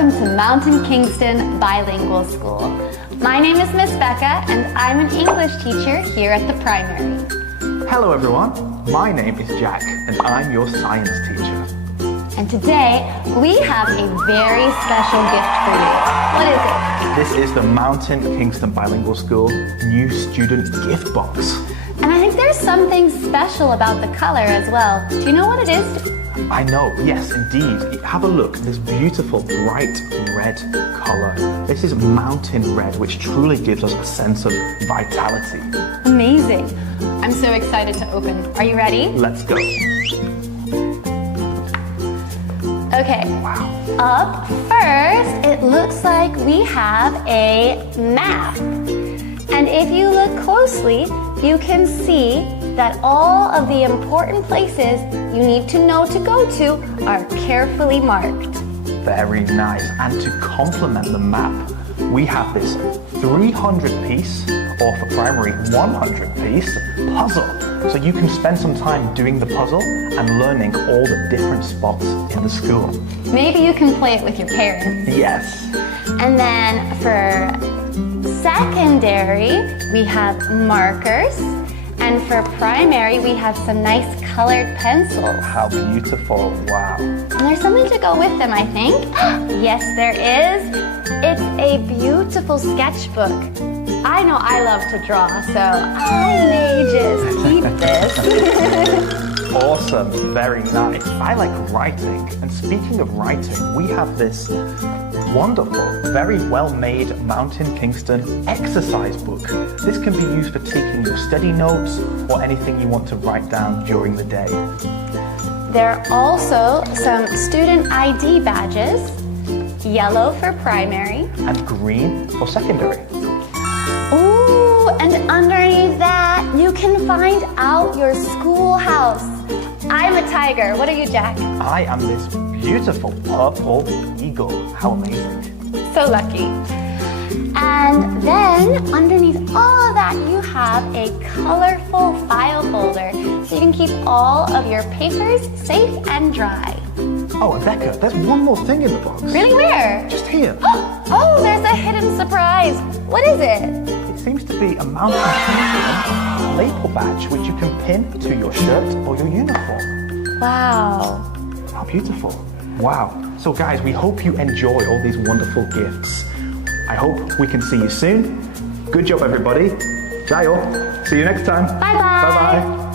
welcome to Mountain Kingston Bilingual School. My name is Miss Becca and I'm an English teacher here at the primary. Hello everyone, my name is Jack and I'm your science teacher. And today we have a very special gift for you. What is it? This is the Mountain Kingston Bilingual School new student gift box. And I think there's something special about the color as well. Do you know what it is? I know, yes indeed. Have a look, this beautiful bright red color. This is mountain red, which truly gives us a sense of vitality. Amazing. I'm so excited to open. Are you ready? Let's go. Okay. Wow. Up first, it looks like we have a map. And if you look closely, you can see that all of the important places you need to know to go to are carefully marked. Very nice. And to complement the map, we have this 300-piece, or for primary, 100-piece puzzle. So you can spend some time doing the puzzle and learning all the different spots in the school. Maybe you can play it with your parents. Yes. And then for secondary, we have markers. And for primary, we have some nice colored pencils. How beautiful, wow. And there's something to go with them, I think. Yes, there is. It's a beautiful sketchbook. I know I love to draw, so I may just keep this. Awesome, very nice. I like writing. And speaking of writing, we have this wonderful, very well-made Mountain Kingston exercise book. This can be used for taking your study notes or anything you want to write down during the day. There are also some student ID badges, yellow for primary. And green for secondary. Ooh, and underneath that, you can find out your schoolhouse. I'm a tiger. What are you, Jack? I am this beautiful purple eagle. How amazing. So lucky. And then underneath all of that, you have a colorful file folder so you can keep all of your papers safe and dry. Oh, and Becca, there's one more thing in the box. Really? Where? Just here. Oh, there's a hidden surprise. What is it? It seems to be a Mountain Kingston label badge which you can pin to your shirt or your uniform. Wow. How beautiful. Wow. So guys, we hope you enjoy all these wonderful gifts. I hope we can see you soon. Good job, everybody. Jayo. See you next time. Bye-bye. Bye-bye.